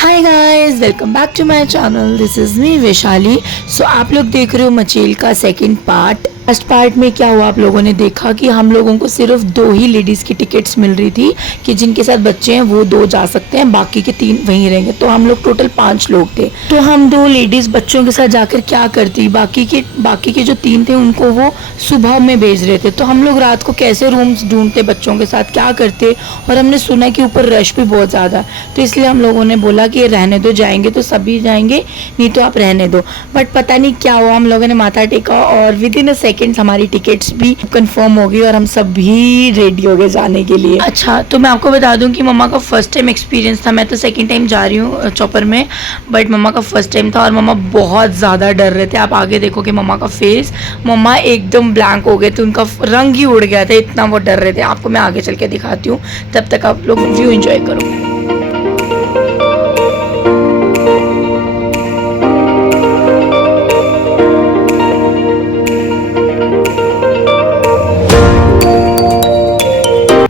Hi guys, welcome back to my channel. This is me Vaishali. So आप लोग देख रहे हो मचेल का सेकंड पार्ट। फर्स्ट पार्ट में क्या हुआ, आप लोगों ने देखा कि हम लोगों को सिर्फ 2 ही लेडीज़ की टिकट्स मिल रही थी कि जिनके साथ बच्चे हैं वो 2 जा सकते हैं, बाकी के 3 वहीं रहेंगे। तो हम लोग टोटल 5 लोग थे। तो हम 2 लेडीज़ बच्चों के साथ जाकर क्या करती, बाकी के जो 3 थे उनको वो सुबह में भेज रहे थे। तो हम लोग रात को कैसे रूम्स ढूंढते, बच्चों के साथ क्या करते। और हमने सुना कि ऊपर रश भी बहुत ज़्यादा, तो इसलिए हम लोगों ने बोला कि रहने दो, जाएंगे तो सभी जाएंगे, नहीं तो आप रहने दो। बट पता नहीं क्या हुआ, हम लोगों ने माथा टेका और विद इन अ सेकेंड्स हमारी टिकट्स भी कंफर्म हो गई और हम सब भी रेडी हो गए जाने के लिए। अच्छा, तो मैं आपको बता दूं कि मम्मा का फर्स्ट टाइम एक्सपीरियंस था। मैं तो सेकंड टाइम जा रही हूँ चॉपर में, बट मम्मा का फर्स्ट टाइम था और मम्मा बहुत ज़्यादा डर रहे थे। आप आगे देखोगे मम्मा का फेस, मम्मा एकदम ब्लैंक हो गए थे, उनका रंग ही उड़ गया था, इतना वो डर रहे थे। आपको मैं आगे चल के दिखाती हूँ, तब तक आप लोग व्यू एंजॉय करो।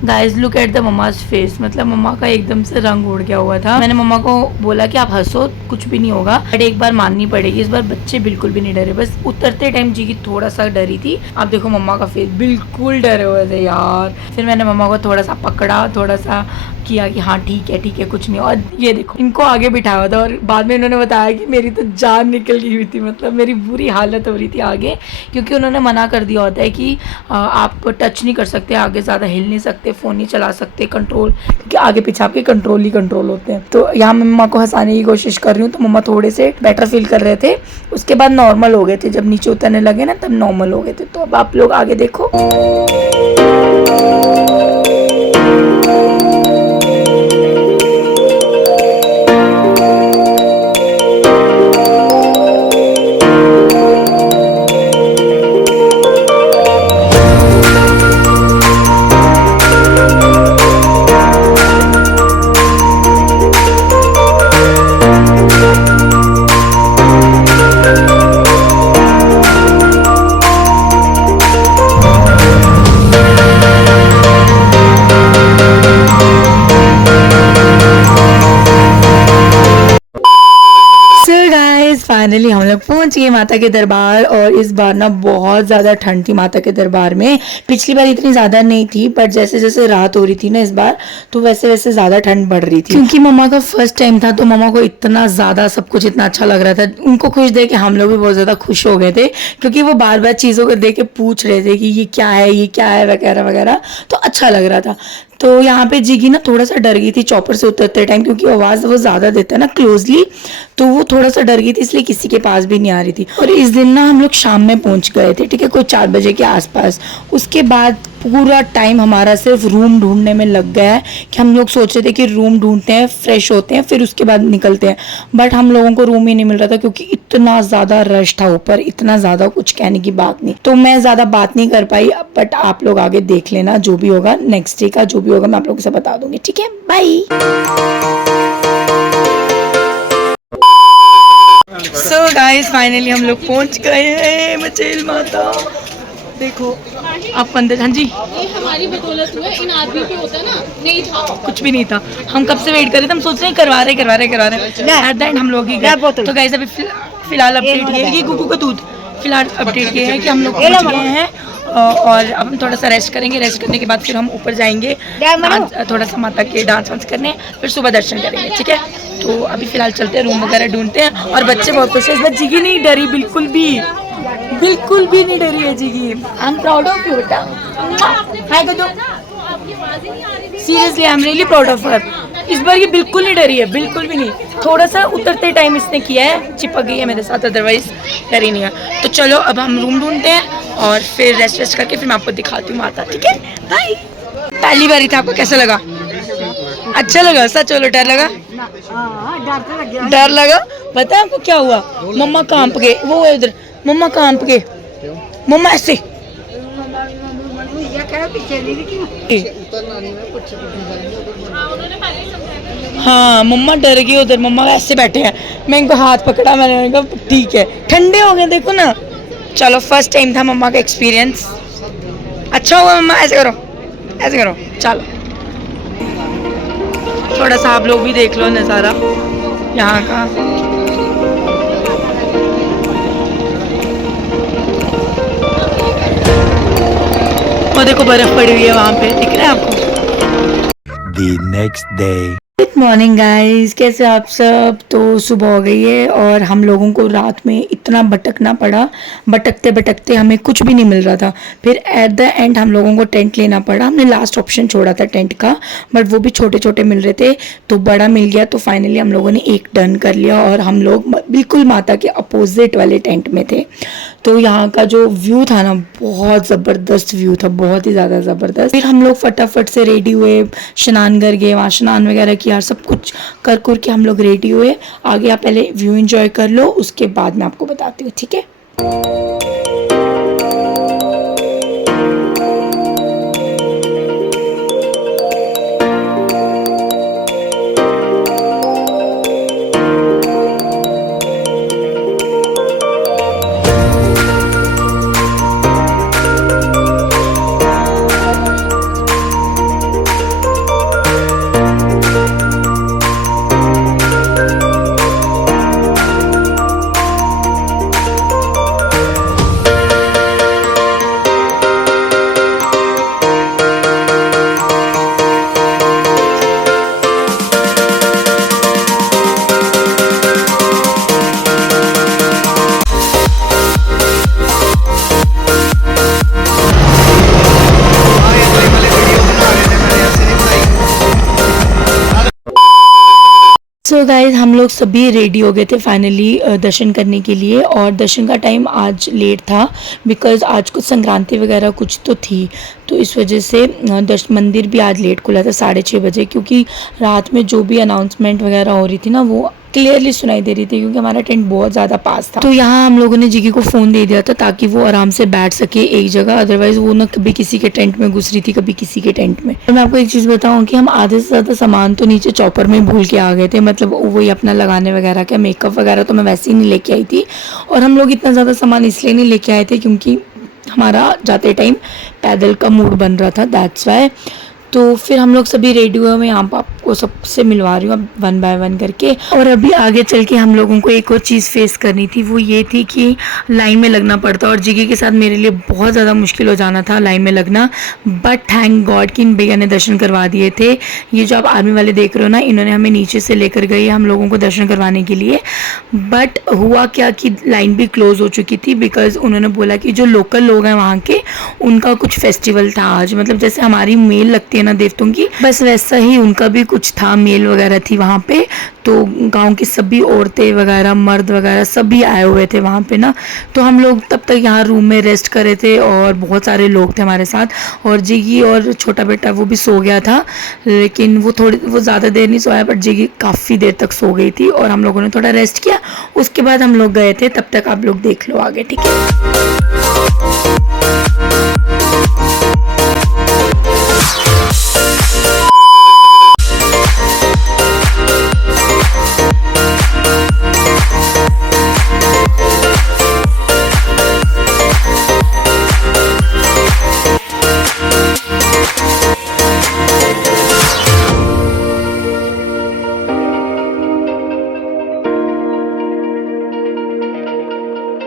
Guys look at the mamma's face, मतलब मम्मा का एकदम से रंग उड़ गया हुआ था। मैंने मम्मा को बोला कि आप हंसो, कुछ भी नहीं होगा, बट एक बार माननी पड़ेगी, इस बार बच्चे बिल्कुल भी नहीं डरे। बस उतरते टाइम जी की थोड़ा सा डरी थी। आप देखो मम्मा का फेस बिल्कुल डरे हुए थे यार। फिर मैंने मम्मा को थोड़ा सा पकड़ा, थोड़ा सा किया कि हाँ ठीक है कुछ नहीं। और ये देखो इनको आगे बिठाया हुआ था और बाद में इन्होंने बताया कि मेरी तो जान निकल गई हुई थी, मतलब मेरी बुरी हालत हो रही थी आगे, क्योंकि उन्होंने मना कर दिया होता है कि आप टच नहीं कर सकते, आगे ज़्यादा हिल नहीं सकते, फ़ोन नहीं चला सकते, कंट्रोल, क्योंकि आगे पीछे आपके कंट्रोल ही कंट्रोल होते हैं। तो यहाँ मैं मम्मा को हंसाने की कोशिश कर रही हूँ, तो मम्मा थोड़े से बेटर फील कर रहे थे। उसके बाद नॉर्मल हो गए थे, जब नीचे उतरने लगे ना तब नॉर्मल हो गए थे। तो अब आप लोग आगे देखो। फाइनली हम लोग पहुंच गए माता के दरबार। और इस बार ना बहुत ज़्यादा ठंड थी माता के दरबार में। पिछली बार इतनी ज़्यादा नहीं थी, बट जैसे जैसे रात हो रही थी ना इस बार, तो वैसे वैसे ज़्यादा ठंड बढ़ रही थी। क्योंकि मम्मा का फर्स्ट टाइम था तो मम्मा को इतना ज़्यादा सब कुछ इतना अच्छा लग रहा था। उनको खुश देख के हम लोग भी बहुत ज़्यादा खुश हो गए थे, क्योंकि वो बार बार चीज़ों को देख के पूछ रहे थे कि ये क्या है वगैरह वगैरह, तो अच्छा लग रहा था। तो यहाँ पे जिगी ना थोड़ा सा डर गई थी चॉपर से उतरते टाइम, क्योंकि आवाज़ वो ज़्यादा देता है ना क्लोजली, तो वो थोड़ा सा डर गई थी, इसलिए किसी के पास भी नहीं आ रही थी। और इस दिन ना हम लोग शाम में पहुँच गए थे, ठीक है, कोई 4 बजे के आसपास। उसके बाद पूरा टाइम हमारा सिर्फ रूम ढूंढने में लग गया है कि हम लोग सोच रहे थे कि रूम ढूंढते हैं, फ्रेश होते हैं, फिर उसके बाद निकलते हैं। बट हम लोगों को रूम ही नहीं मिल रहा था, क्योंकि इतना ज़्यादा रश था ऊपर, इतना ज़्यादा कुछ कहने की बात नहीं। तो मैं ज़्यादा बात नहीं कर पाई, बट आप लोग आगे देख लेना, जो भी होगा नेक्स्ट डे का जो भी होगा मैं आप लोगों से बता दूंगी, ठीक है, बाय। सो गाइस फाइनली हम लोग पहुंच गए हैं मचेल माता। देखो आप अंदर। हाँ जी, ये हमारी बदौलत हुआ, इन आदमी पे होता है ना, नहीं था, कुछ भी नहीं था। हम कब से वेट कर रहे थे, हम सोच रहे हैं करवा रहे एट द एंड हम लोग ही गए। तो गाइस अभी फिलहाल अपडेट ये है कि कुकू का दूध, फिलहाल अपडेट ये है कि हम लोग पहुंच गए हैं और अब हम थोड़ा सा रेस्ट करेंगे। रेस्ट करने के बाद फिर हम ऊपर जाएंगे थोड़ा सा माता के डांस वांस करने, फिर सुबह दर्शन करेंगे, ठीक है। तो अभी फिलहाल चलते हैं, रूम वगैरह ढूंढते हैं। और बच्चे बहुत खुश है, इस बार जिगी नहीं डरी, बिल्कुल भी नहीं डरी है Jiggy. I am proud of you बेटा। हाय कर दो। Seriously I am really proud of her. इस बार ये बिल्कुल नहीं डरी है, बिल्कुल भी नहीं। थोड़ा सा उतरते टाइम इसने किया है, चिपक गई है मेरे साथ, अदरवाइज डरी नहीं है। तो चलो अब हम रूम ढूंढते हैं और फिर रेस्ट करके फिर मैं आपको दिखाती हूँ माता, ठीक है, बाय। पहली बार ही था, आपको कैसा लगा? अच्छा लगा? सच बोलो, डर लगा? डर लगा। पता है आपको क्या हुआ? मम्मा कांप गए, वो है उधर, मम्मा कांप गए, मम्मा ऐसे। हाँ मम्मा डर गई उधर, मम्मा ऐसे बैठे हैं, मैं इनको हाथ पकड़ा, मैंने कहा ठीक है, ठंडे हो गए देखो ना। चलो फर्स्ट टाइम था मम्मा का एक्सपीरियंस, अच्छा हुआ मम्मा, ऐसे करो चलो। थोड़ा सा आप लोग भी देख लो नज़ारा। यहाँ का। और देखो बर्फ पड़ी हुई है वहाँ पे, दिख रहा है आपको? The next day. Good morning guys, कैसे आप सब? तो सुबह हो गई है और हम लोगों को रात में इतना भटकना पड़ा, भटकते भटकते हमें कुछ भी नहीं मिल रहा था। फिर एट द एंड हम लोगों को टेंट लेना पड़ा। हमने लास्ट ऑप्शन छोड़ा था टेंट का, बट वो भी छोटे छोटे मिल रहे थे, तो बड़ा मिल गया। तो फाइनली हम लोगों ने एक डन कर लिया और हम लोग बिल्कुल माता के अपोजिट वाले टेंट में थे। तो यहाँ का जो व्यू था ना, बहुत ज़बरदस्त व्यू था, बहुत ही ज़्यादा ज़बरदस्त। फिर हम लोग फटाफट से रेडी हुए, स्नान कर गए, वहाँ स्नान वगैरह किया, सब कुछ कर के हम लोग रेडी हुए। आगे आप पहले व्यू एंजॉय कर लो, उसके बाद मैं आपको बताती हूँ, ठीक है? सो गाइज हम लोग सभी रेडी हो गए थे फाइनली दर्शन करने के लिए। और दर्शन का टाइम आज लेट था, बिकॉज़ आज कुछ संक्रांति वगैरह कुछ तो थी, तो इस वजह से मंदिर भी आज लेट खुला था 6:30 बजे, क्योंकि रात में जो भी अनाउंसमेंट वगैरह हो रही थी ना, वो क्लियरली सुनाई दे रही थी, क्योंकि हमारा टेंट बहुत ज़्यादा पास था। तो यहाँ हम लोगों ने जिगी को फ़ोन दे दिया था ताकि वो आराम से बैठ सके एक जगह, अदरवाइज़ वो ना कभी किसी के टेंट में घुस रही थी, कभी किसी के टेंट में। तो मैं आपको एक चीज़ बताऊँ कि हम आधे से ज़्यादा सामान तो नीचे चॉपर में भूल के आ गए थे, मतलब वही अपना लगाने वगैरह का, मेकअप वगैरह तो मैं वैसे ही नहीं लेके आई थी। और हम लोग इतना ज़्यादा सामान इसलिए नहीं लेके आए थे क्योंकि हमारा जाते टाइम पैदल का मूड बन रहा था, दैट्स वाई। तो फिर हम लोग सभी रेडी हुए। मैं यहाँ पर आपको सबसे मिलवा रही हूँ अब 1 बाय 1 करके। और अभी आगे चल के हम लोगों को एक और चीज़ फेस करनी थी, वो ये थी कि लाइन में लगना पड़ता। और जिगी के साथ मेरे लिए बहुत ज़्यादा मुश्किल हो जाना था लाइन में लगना, बट थैंक गॉड कि इन भैया ने दर्शन करवा दिए थे। ये जो आप आर्मी वाले देख रहे हो ना, इन्होंने हमें नीचे से लेकर गए हम लोगों को दर्शन करवाने के लिए। बट हुआ क्या कि लाइन भी क्लोज़ हो चुकी थी, बिकॉज़ उन्होंने बोला कि जो लोकल लोग हैं वहाँ के, उनका कुछ फेस्टिवल था आज, मतलब जैसे हमारी मेल लगती है ना देवतों की, बस वैसा ही उनका भी कुछ था, मेल वगैरह थी वहाँ पे। तो गांव की सभी औरतें वगैरह, मर्द वगैरह सभी आए हुए थे वहाँ पे ना। तो हम लोग तब तक यहाँ रूम में रेस्ट कर रहे थे और बहुत सारे लोग थे हमारे साथ। और जिगी और छोटा बेटा वो भी सो गया था, लेकिन वो ज़्यादा देर नहीं सोया, बट जिगी काफ़ी देर तक सो गई थी और हम लोगों ने थोड़ा रेस्ट किया। उसके बाद हम लोग गए थे, तब तक आप लोग देख लो आगे, ठीक है?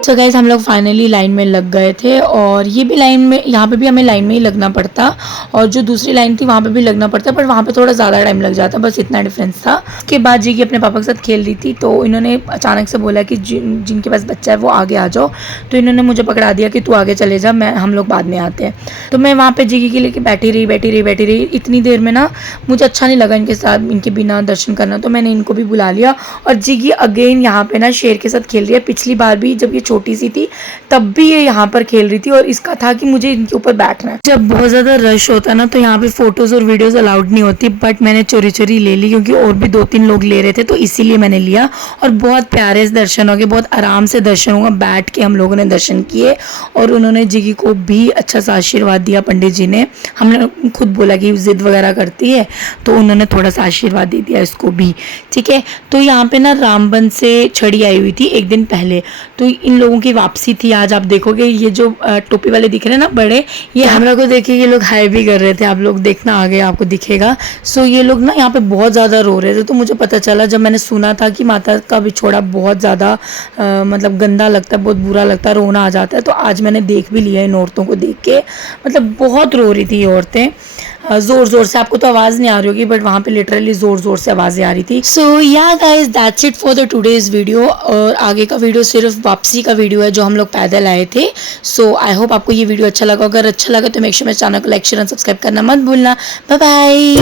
सो गाइस हम लोग फाइनली लाइन में लग गए थे। और ये भी लाइन में, यहाँ पे भी हमें लाइन में ही लगना पड़ता, और जो दूसरी लाइन थी वहाँ पे भी लगना पड़ता, पर वहाँ पे थोड़ा ज़्यादा टाइम लग जाता, बस इतना डिफरेंस था। उसके बाद जी की अपने पापा के साथ खेल रही थी, तो इन्होंने अचानक से बोला कि जिनके पास बच्चा है वो आगे आ जाओ। तो इन्होंने मुझे पकड़ा दिया कि तू आगे चले जा, हम लोग बाद में आते हैं। तो मैं वहाँ पर जिगी के लेके बैठी रही। इतनी देर में ना मुझे अच्छा नहीं लगा इनके साथ, इनके बिना दर्शन करना, तो मैंने इनको भी बुला लिया। और जिगी अगेन यहाँ पे ना शेर के साथ खेल रही है। पिछली बार भी जब ये छोटी सी थी तब भी ये यहाँ पर खेल रही थी, और इसका था कि मुझे इनके ऊपर बैठना है। जब बहुत ज़्यादा रश होता है ना, तो यहाँ पे फोटोज़ और वीडियोज़ अलाउड नहीं होती, बट मैंने चोरी चोरी ले ली, क्योंकि और भी 2-3 लोग ले रहे थे, तो इसीलिए मैंने लिया। और बहुत प्यारे से दर्शन हो गए, बहुत आराम से दर्शन हुआ, बैठ के हम लोगों ने दर्शन किए। और उन्होंने जिगी को भी अच्छा सा आशीर्वाद दिया पंडित जी ने। हमने खुद बोला कि जिद वगैरह करती है, तो उन्होंने थोड़ा सा आशीर्वाद दे दिया इसको भी, ठीक है। तो यहाँ पे ना रामबन से छड़ी आई हुई थी एक दिन पहले, तो इन लोगों की वापसी थी आज। आप देखोगे ये जो टोपी वाले दिख रहे हैं ना बड़े, ये कैमरा को देखिए ये लोग हाई भी कर रहे थे। आप लोग देखना आगे आपको दिखेगा। सो ये लोग ना यहाँ पे बहुत ज़्यादा रो रहे थे। तो मुझे पता चला जब मैंने सुना था कि माता का बिछोड़ा बहुत ज़्यादा मतलब गंदा लगता है, बहुत बुरा लगता है, रोना आ जाता है। तो आज मैंने देख भी लिया इन औरतों को देख के, मतलब बहुत रो रही थी ये औरतें ज़ोर ज़ोर से। आपको तो आवाज़ नहीं आ रही होगी बट वहाँ पे लिटरली ज़ोर ज़ोर से आवाज़ें आ रही थी। सो या guys that's it for the today's video. और आगे का वीडियो सिर्फ वापसी का वीडियो है जो हम लोग पैदल आए थे। सो आई होप आपको ये वीडियो अच्छा लगा। अगर अच्छा लगा तो मेक श्योर मेरे चैनल को लाइक शेयर एंड सब्सक्राइब करना मत भूलना। Bye bye.